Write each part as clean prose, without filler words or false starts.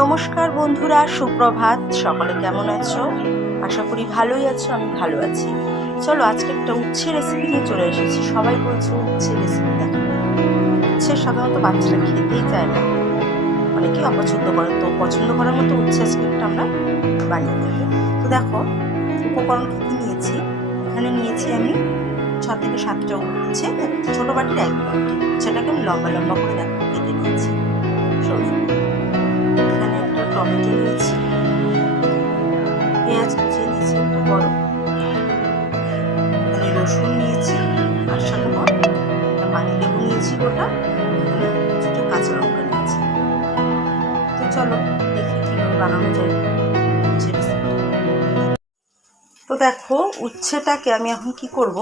নমস্কার বন্ধুরা, সুপ্রভাত। সকলে কেমন আছো? আশা করি ভালোই আছো, আমি ভালো আছি। চলো আজকে একটা উচ্ছে রেসিপি নিয়ে চলে এসেছি। সবাই বলছে উচ্ছে রেসিপি দেখো। উচ্ছে সাধারণত বাচ্চারা খেতেই চায় না, অনেকেই অপছন্দ করে, তো পছন্দ করার মতো উচ্ছে আজকে একটা আমরা বানিয়ে দেবো। তো দেখো উপকরণ কী কী নিয়েছি। এখানে নিয়েছি আমি 6 থেকে 7টা উচ্ছে, ছোটো বাটির এক বাটি। উচ্ছেটাকে আমি লম্বা লম্বা করে দেখো কেটে নিয়েছি। এখানে একটা টমেটো নিয়েছি, পেঁয়াজ কুচিয়ে নিয়েছি একটা বড়, এখানে রসুন নিয়েছি, আর সাথে পাতি লেবু নিয়েছি গোটা, কিছুটা কাঁচা লঙ্কা নিয়েছি। তো চলো দেখি কীভাবে বানানো যায় উচ্ছে রেসিপি। তো দেখো উচ্ছেটাকে আমি এখন কি করব,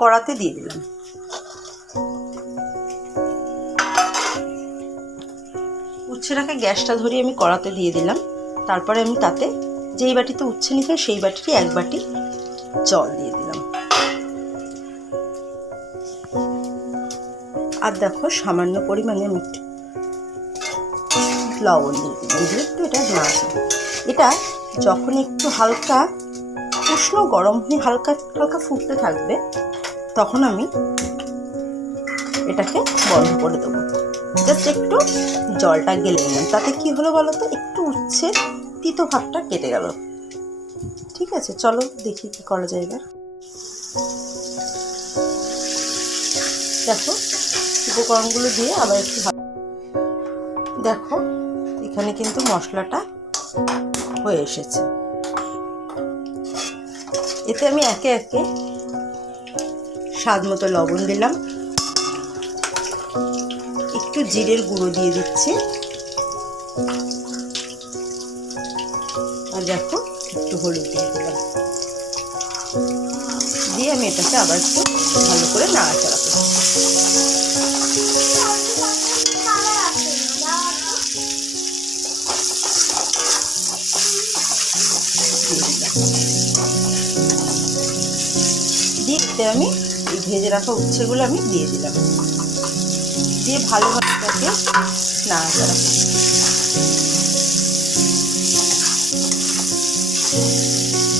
কড়াতে দিয়ে দিলাম। উচ্ছেটাকে গ্যাসটা ধরিয়ে আমি কড়াতে দিয়ে দিলাম। তারপরে আমি তাতে যেই বাটিতে উচ্ছে নিতাম সেই বাটিতে এক বাটি জল দিয়ে দিলাম। আর দেখো সামান্য পরিমাণে আমি লবণ দিয়ে দিলাম, যেহেতু এটা নাড়ছে। এটা যখন একটু হালকা উষ্ণ গরম হয়ে হালকা হালকা ফুটতে থাকবে, তখন আমি এটাকে বন্ধ করে দেবো। জাস্ট একটু জলটা গেলে নিলাম। তাতে কি হলো বলো তো, একটু উচ্ছে তিতো ভাবটা কেটে গেল। ঠিক আছে, চলো দেখি কি করা যায় এবার। দেখো উপকরণগুলো দিয়ে আবার একটু দেখো এখানে কিন্তু মশলাটা হয়ে এসেছে। এতে আমি একে একে স্বাদ মতো লবণ দিলাম, একটু জিরের গুঁড়ো দিয়ে দিচ্ছি, আর দেখো একটু হলুদ দিয়ে দিলাম। দিয়ে আমি এটাকে আবার একটু ভালো করে নাড়াচাড়া করব। দিতে আমি এই ভেজে রাখা উচ্ছেগুলো আমি দিয়ে দিলাম, দিয়ে ভালোভাবে এটাকে নাড়াচাড়া করব।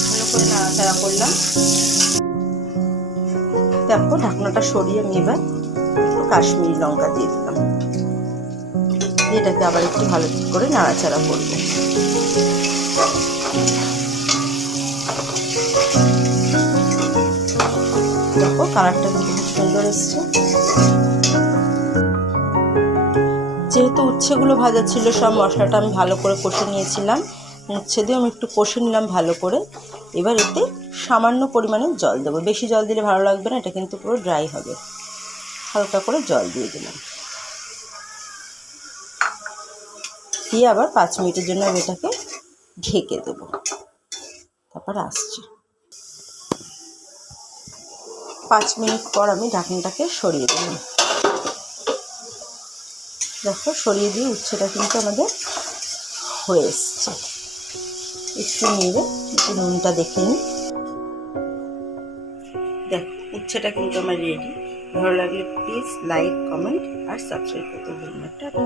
ভালো করে নাড়াচাড়া করলাম। দেখো ঢাকনাটা সরিয়ে আমি এবার একটু কাশ্মীরি লঙ্কা দিয়ে দিলাম, এটাকে আবার একটু ভালো করে নাড়াচাড়া করব। দেখো কালারটা কিন্তু খুব সুন্দর এসছে। যেহেতু উচ্ছেগুলো ভাজা ছিল, সব মশলাটা আমি ভালো করে কষে নিয়েছিলাম। উচ্ছে দিয়ে আমি একটু কষে নিলাম ভালো করে। এবার এতে সামান্য পরিমাণে জল দেবো, বেশি জল দিলে ভালো লাগবে না, এটা কিন্তু পুরো ড্রাই হবে। হালকা করে জল দিয়ে দিলাম, দিয়ে আবার 5 মিনিটের জন্য আমি এটাকে ঢেকে দেবো। তারপর আসছি। 5 মিনিট পর আমি ঢাকনাটাকে সরিয়ে দিলাম। দেখো সরিয়ে দিয়ে উচ্ছেটা কিন্তু আমাদের হয়ে এসছে। একটু নেড়ে একটু নুনটা দেখে নিই। দেখো উচ্ছেটা কিন্তু আমার রেডি। ভালো লাগলে প্লিজ লাইক, কমেন্ট আর সাবস্ক্রাইব করতে ভুলবেন না। টাটা।